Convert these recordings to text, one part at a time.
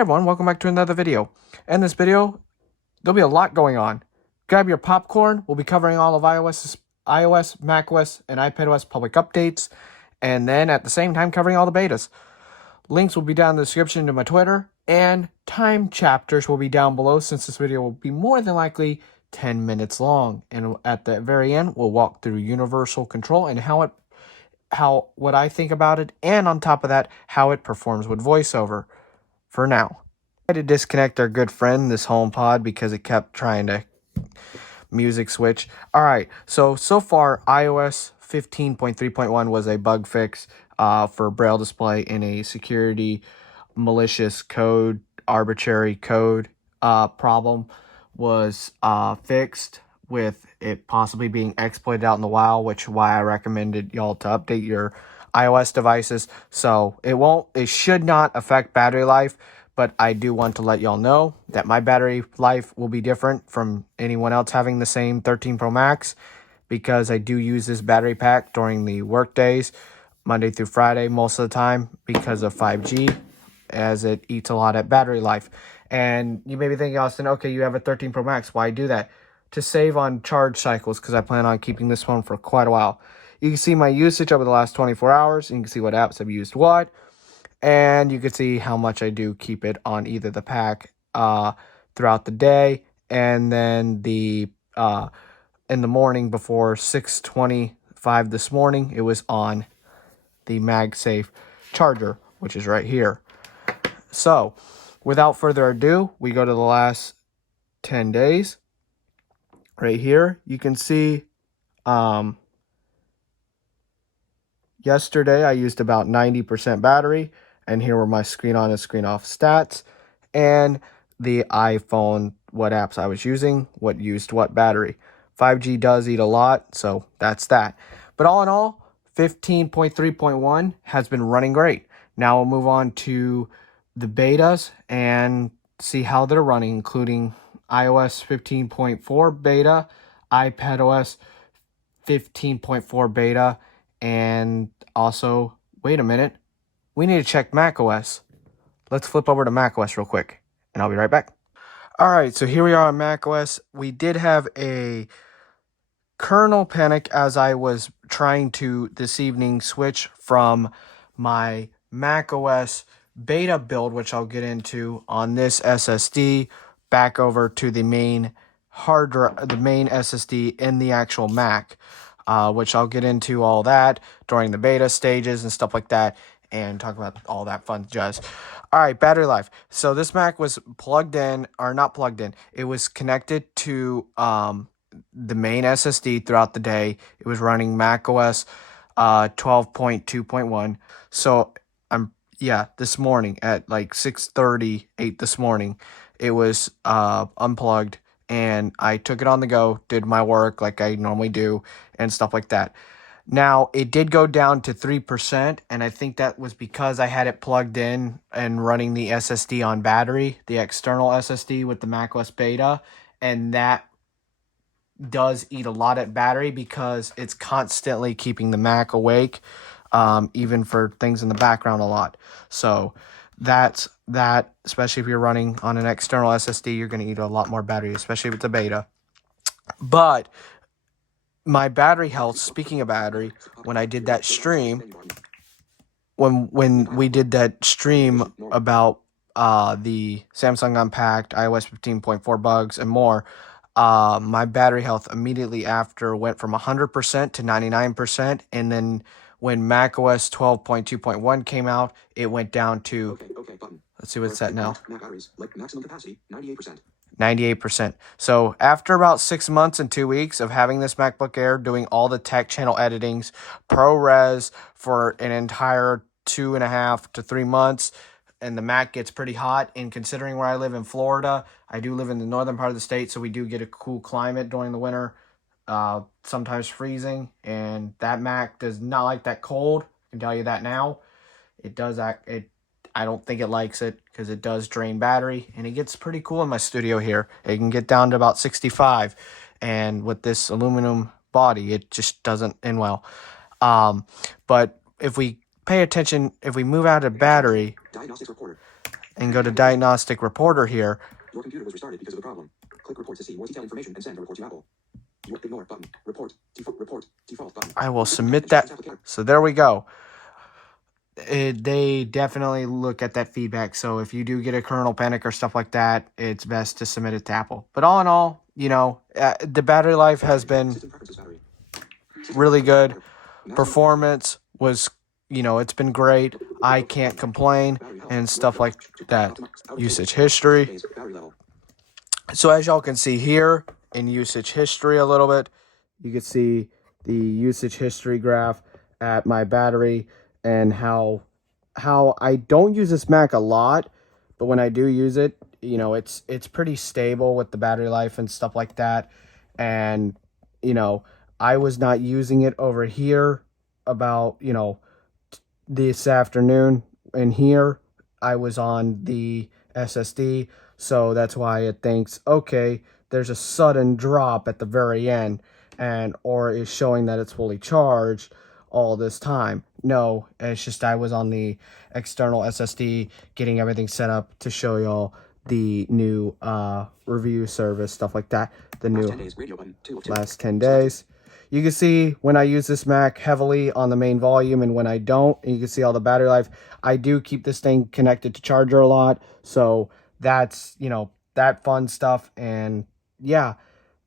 Hey everyone, welcome back to another video. In this video, there'll be a lot going on. Grab your popcorn. We'll be covering all of iOS, macOS, and iPadOS public updates, and then at the same time covering all the betas. Links will be down in the description to my Twitter, and time chapters will be down below since this video will be more than likely 10 minutes long. And at the very end, we'll walk through universal control and what I think about it, and on top of that, how it performs with voiceover. For now, I had to disconnect our good friend, this HomePod, because it kept trying to music switch. All right, so far, iOS 15.3.1 was a bug fix for Braille display in a security malicious code, arbitrary code problem was fixed with it possibly being exploited out in the wild, which is why I recommended y'all to update your iOS devices. So it should not affect battery life, but I do want to let y'all know that my battery life will be different from anyone else having the same 13 Pro Max, because I do use this battery pack during the work days, Monday through Friday most of the time, because of 5G, as it eats a lot at battery life. And you may be thinking, Austin, okay, you have a 13 Pro Max, why do that? To save on charge cycles, because I plan on keeping this phone for quite a while. You can see my usage over the last 24 hours, and you can see what apps I've used what, and you can see how much I do keep it on either the pack throughout the day, and then in the morning before 6:25 this morning, it was on the MagSafe charger, which is right here. So, without further ado, we go to the last 10 days. Right here, you can see yesterday I used about 90% battery, and here were my screen on and screen off stats, and the iPhone, what apps I was using, what used what battery. 5G does eat a lot, so that's that. But all in all, 15.3.1 has been running great. Now we'll move on to the betas and see how they're running, including iOS 15.4 beta, iPadOS 15.4 beta, and also, wait a minute, we need to check macOS. Let's flip over to macOS real quick, and I'll be right back. All right, so here we are on macOS. We did have a kernel panic as I was trying to, this evening, switch from my macOS beta build, which I'll get into on this SSD, back over to the main hard drive, the main SSD in the actual Mac, which I'll get into all that during the beta stages and stuff like that, and talk about all that fun jazz. All right, battery life. So this Mac was plugged in, or not plugged in. It was connected to the main SSD throughout the day. It was running macOS 12.2.1. So this morning at like 6:38 this morning, it was unplugged, and I took it on the go, did my work like I normally do, and stuff like that. Now, it did go down to 3%, and I think that was because I had it plugged in and running the SSD on battery, the external SSD with the macOS beta, and that does eat a lot at battery because it's constantly keeping the Mac awake, even for things in the background a lot. So that's that, especially if you're running on an external SSD, you're going to eat a lot more battery, especially if it's a beta. But my battery health, speaking of battery, when I did that stream, when we did that stream about the Samsung Unpacked, iOS 15.4 bugs, and more, my battery health immediately after went from 100% to 99%, and then when macOS 12.2.1 came out, it went down to, let's see what it's at now. Mac batteries, like maximum capacity, 98%. 98%. So after about 6 months and 2 weeks of having this MacBook Air, doing all the tech channel editings, ProRes for an entire 2.5 to 3 months, and the Mac gets pretty hot. And considering where I live in Florida, I do live in the northern part of the state, so we do get a cool climate during the winter, sometimes freezing, and that Mac does not like that cold. I can tell you that now. I don't think it likes it because it does drain battery, and it gets pretty cool in my studio here. It can get down to about 65, and with this aluminum body, it just doesn't end well. But if we pay attention, if we move out of battery, and go to Diagnostic Reporter here. Your computer was restarted because of a problem. Click report to see more detailed information and send a report to Apple. Ignore button. Report default button. I will submit that. So there we go. They definitely look at that feedback. So if you do get a kernel panic or stuff like that, it's best to submit it to Apple. But all in all, the battery life has been really good. Performance was, it's been great. I can't complain and stuff like that. Usage history. So as y'all can see here in usage history a little bit, you can see the usage history graph at my battery and how I don't use this Mac a lot, but when I do use it, it's pretty stable with the battery life and stuff like that. And, I was not using it over here about, this afternoon, and here I was on the SSD. So that's why it thinks, okay, there's a sudden drop at the very end, or is showing that it's fully charged all this time. No, it's just I was on the external SSD getting everything set up to show y'all the new review service, stuff like that. The new last 10 days. You can see when I use this Mac heavily on the main volume and when I don't, and you can see all the battery life. I do keep this thing connected to charger a lot, so that's, that fun stuff. And yeah,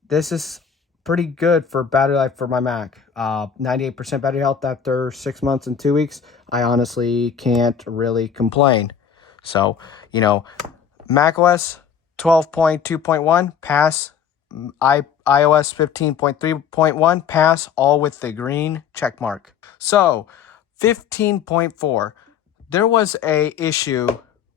this is pretty good for battery life for my Mac. 98% battery health after 6 months and 2 weeks. I honestly can't really complain. So, macOS 12.2.1 pass, iOS 15.3.1 pass, all with the green check mark. So 15.4, there was a issue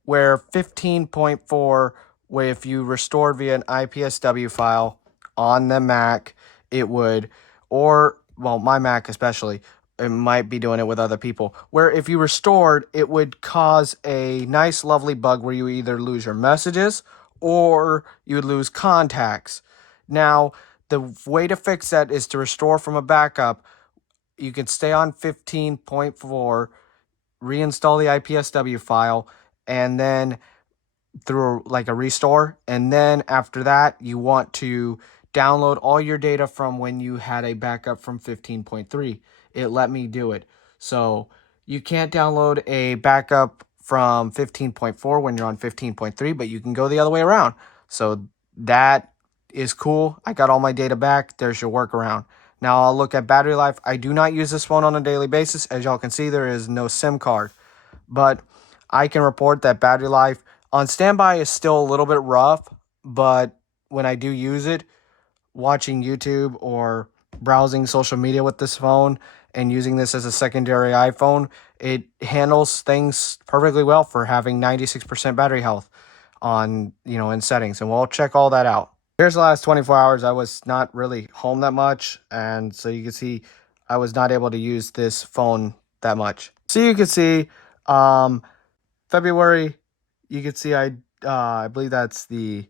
where 15.4, where if you restored via an IPSW file on the Mac, it would, my Mac especially, it might be doing it with other people, where if you restored, it would cause a nice lovely bug where you either lose your messages or you would lose contacts. Now, the way to fix that is to restore from a backup. You can stay on 15.4, reinstall the IPSW file, and then through like a restore. And then after that, you want to download all your data from when you had a backup from 15.3. It let me do it. So you can't download a backup from 15.4 when you're on 15.3, but you can go the other way around. So that is cool. I got all my data back. There's your workaround. Now I'll look at battery life. I do not use this phone on a daily basis. As y'all can see, there is no SIM card, but I can report that battery life on standby is still a little bit rough, but when I do use it, watching YouTube or browsing social media with this phone and using this as a secondary iPhone, it handles things perfectly well for having 96% battery health on, in settings. And we'll check all that out. Here's the last 24 hours. I was not really home that much, and so you can see I was not able to use this phone that much. So you can see February, you can see I believe that's the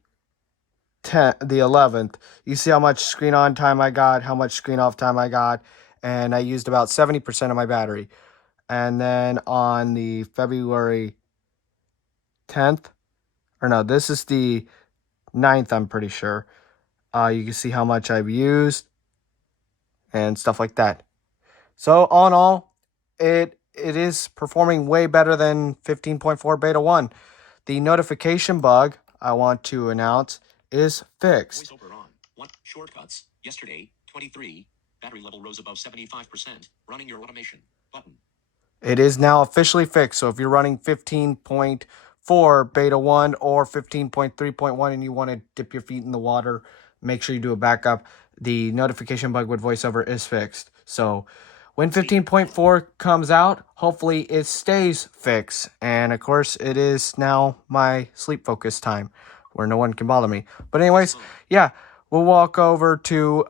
11th. You see how much screen on time I got, how much screen off time I got, and I used about 70% of my battery. And then on the February 10th, or no, this is the 9th, I'm pretty sure. You can see how much I've used and stuff like that. So all in all, it is performing way better than 15.4 beta 1. The notification bug I want to announce is fixed. Voiceover on. What shortcuts? Yesterday, 23. Battery level rose above 75%. Running your automation button. It is now officially fixed. So if you're running 15.4 beta 1 or 15.3.1 and you want to dip your feet in the water, make sure you do a backup. The notification bug with VoiceOver is fixed. So when 15.4 comes out, hopefully it stays fixed. And of course, it is now my sleep focus time where no one can bother me. But anyways, yeah, we'll walk over to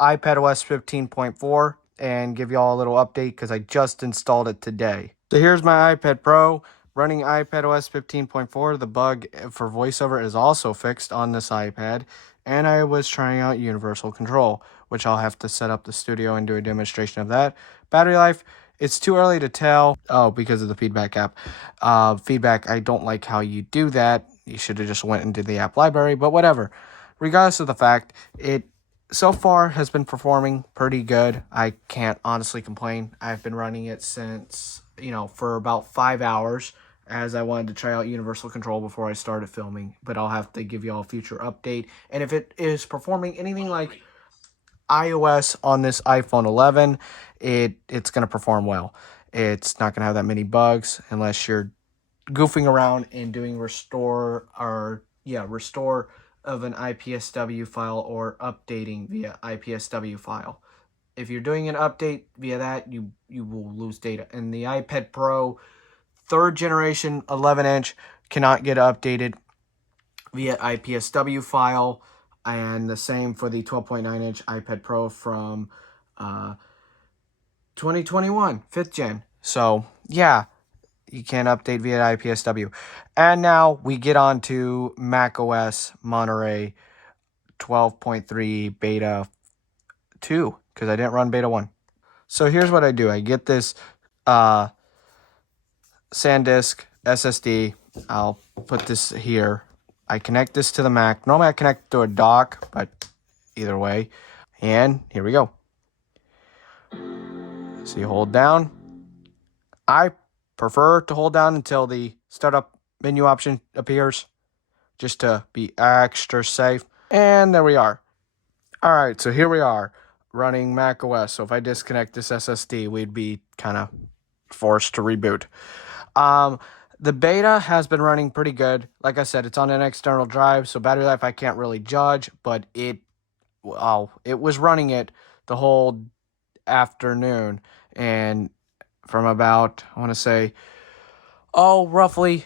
iPadOS 15.4 and give y'all a little update because I just installed it today. So here's my iPad Pro running iPadOS 15.4. The bug for VoiceOver is also fixed on this iPad. And I was trying out universal control, which I'll have to set up the studio and do a demonstration of that. Battery life It's too early to tell. Oh, because of the feedback app. Feedback, I don't like how you do that. You should have just went into the app library, but whatever. Regardless of the fact, it so far has been performing pretty good. I can't honestly complain. I've been running it since, for about 5 hours, as I wanted to try out Universal Control before I started filming, but I'll have to give you all a future update. And if it is performing anything like iOS on this iPhone 11, it's going to perform well. It's not going to have that many bugs unless you're goofing around and doing restore of an IPSW file or updating via IPSW file. If you're doing an update via that, you will lose data. And the iPad Pro 3rd generation 11-inch cannot get updated via IPSW file, and the same for the 12.9-inch iPad Pro from 2021 5th gen. So yeah, you can update via IPSW. And now we get on to macOS Monterey 12.3 beta 2, because I didn't run beta 1. So here's what I do. I get this SanDisk SSD. I'll put this here. I connect this to the Mac. Normally I connect to a dock, but either way. And here we go. So you hold down. I prefer to hold down until the startup menu option appears, just to be extra safe. And there we are. All right, so here we are running macOS. So if I disconnect this SSD, we'd be kind of forced to reboot. The beta has been running pretty good. Like I said, it's on an external drive, so battery life I can't really judge, but it was running it the whole afternoon, and from about, I want to say, roughly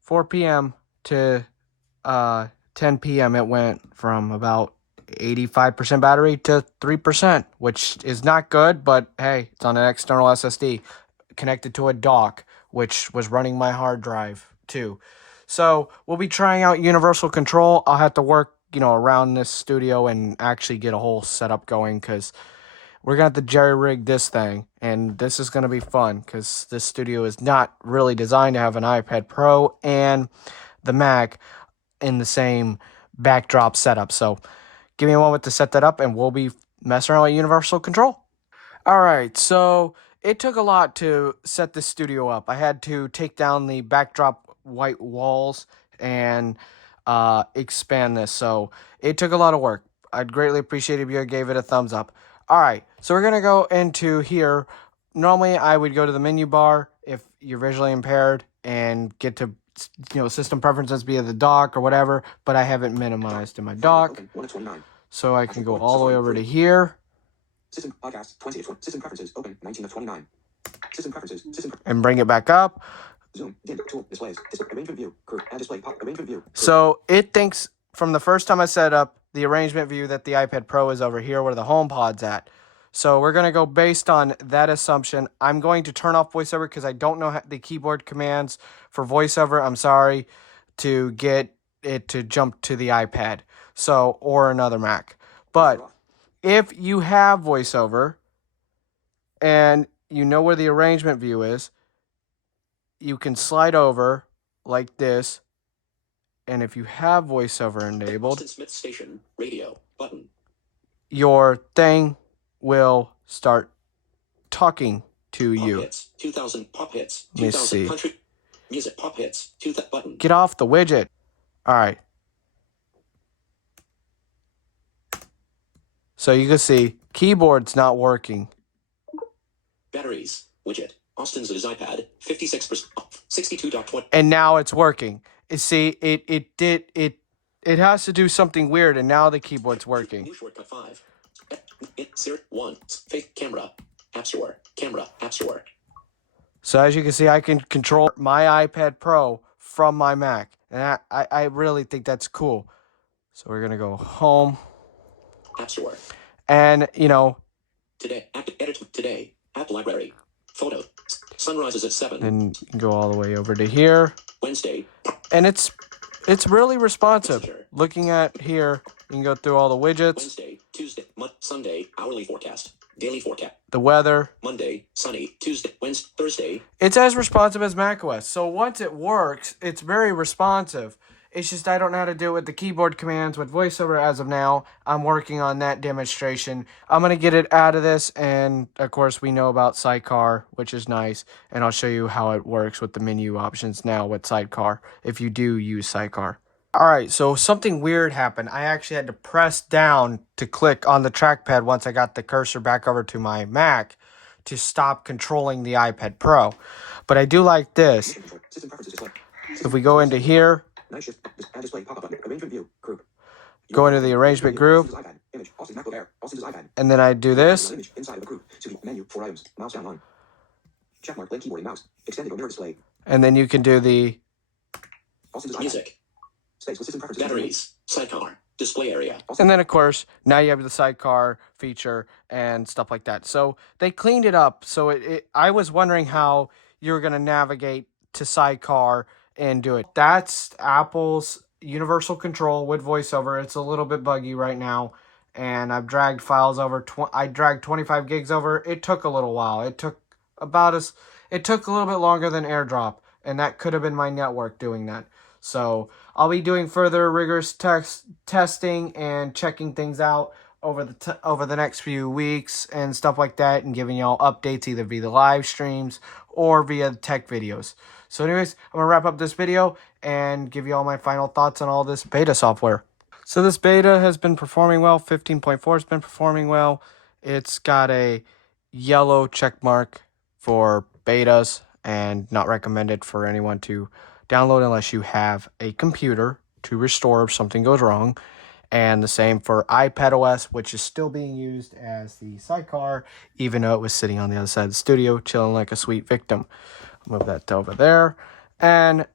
4 p.m. to 10 p.m. it went from about 85% battery to 3%, which is not good, but hey, it's on an external SSD connected to a dock, which was running my hard drive too. So we'll be trying out Universal Control. I'll have to work, around this studio and actually get a whole setup going, because we're going to have to jerry-rig this thing, and this is going to be fun, because this studio is not really designed to have an iPad Pro and the Mac in the same backdrop setup. So give me a moment to set that up, and we'll be messing around with Universal Control. All right, so it took a lot to set this studio up. I had to take down the backdrop white walls and expand this, so it took a lot of work. I'd greatly appreciate it if you gave it a thumbs up. All right, so we're going to go into here. Normally, I would go to the menu bar if you're visually impaired and get to, system preferences via the dock or whatever, but I have it minimized in my dock. So I can go all the way over to here. System podcast 20 system preferences open 19 of 29. System preferences and bring it back up. Zoom dim tool displays arrangement view add display pop arrangement view. So it thinks from the first time I set up the arrangement view that the iPad Pro is over here where the home pod's at. So we're going to go based on that assumption. I'm going to turn off VoiceOver because I don't know the keyboard commands for VoiceOver. I'm sorry, to get it to jump to the iPad. So, or another Mac. But if you have VoiceOver and you know where the arrangement view is, you can slide over like this. And if you have VoiceOver enabled, Smith Station radio button. Your thing will start talking to Pop you. Hits 2000 pop hits. Let me see. Country music pop hits. Button. Get off the widget. All right. So you can see keyboard's not working. Batteries widget. Austin's iPad 56% 62.20. And now it's working. You see, it has to do something weird, and now the keyboard's working. New shortcut 5. Insert 1. Fake camera. App Store. Camera. App Store. So as you can see, I can control my iPad Pro from my Mac. And I really think that's cool. So we're going to go home. App Store. And, Today. Edit today. App library. Photo. Sunrises at 7. And go all the way over to here. Wednesday. And it's really responsive. Messenger. Looking at here, you can go through all the widgets. Wednesday, Tuesday, Sunday, hourly forecast. Daily forecast. the weather. Monday, sunny. Tuesday, Wednesday, Thursday. It's as responsive as macOS. So once it works, it's very responsive. It's just I don't know how to do it with the keyboard commands with VoiceOver as of now. I'm working on that demonstration. I'm going to get it out of this, and of course we know about Sidecar, which is nice, and I'll show you how it works with the menu options now with Sidecar, if you do use Sidecar. Alright, so something weird happened. I actually had to press down to click on the trackpad once I got the cursor back over to my Mac to stop controlling the iPad Pro. But I do like this. System preferences display. If we go into here, Night shift. Add display pop-up button. Arrangement view. Group. go into the arrangement group, iPad. Image. Austin MacBook Air. Austin's iPad. and then I do this. Image inside of the group. To the menu. 4 items. Mouse down 1. Checkmark. Link keyboard and mouse. Extended mirror display. And then you can do the Austin's iPad. Music. Space with system preferences. Batteries. Sidecar. Display area. and then of course now you have the Sidecar feature and stuff like that. So they cleaned it up. So I was wondering how you were going to navigate to Sidecar and do it. That's Apple's universal control with VoiceOver. It's a little bit buggy right now, and I've dragged files over. I dragged 25 gigs over. It took a little while. It took a little bit longer than AirDrop, and that could have been my network doing that. So I'll be doing further rigorous testing and checking things out over the next few weeks and stuff like that, and giving y'all updates either via the live streams or via tech videos. So anyways, I'm going to wrap up this video and give you all my final thoughts on all this beta software. So this beta has been performing well. 15.4 has been performing well. It's got a yellow check mark for betas and not recommended for anyone to download unless you have a computer to restore if something goes wrong. And the same for iPadOS, which is still being used as the Sidecar, even though it was sitting on the other side of the studio, chilling like a sweet victim. Move that to over there. And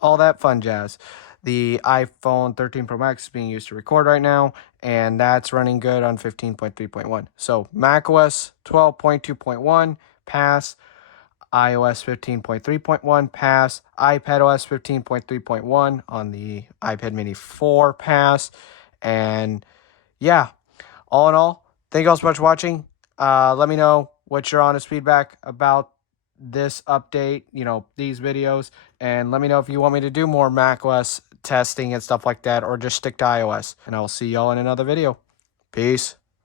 all that fun jazz. The iPhone 13 Pro Max is being used to record right now, and that's running good on 15.3.1. So macOS 12.2.1, pass. iOS 15.3.1, pass. iPadOS 15.3.1 on the iPad Mini 4, pass. And yeah, all in all, thank you all so much for watching. Let me know what your honest feedback about this update, these videos, and let me know if you want me to do more macOS testing and stuff like that, or just stick to iOS. And I will see y'all in another video. Peace.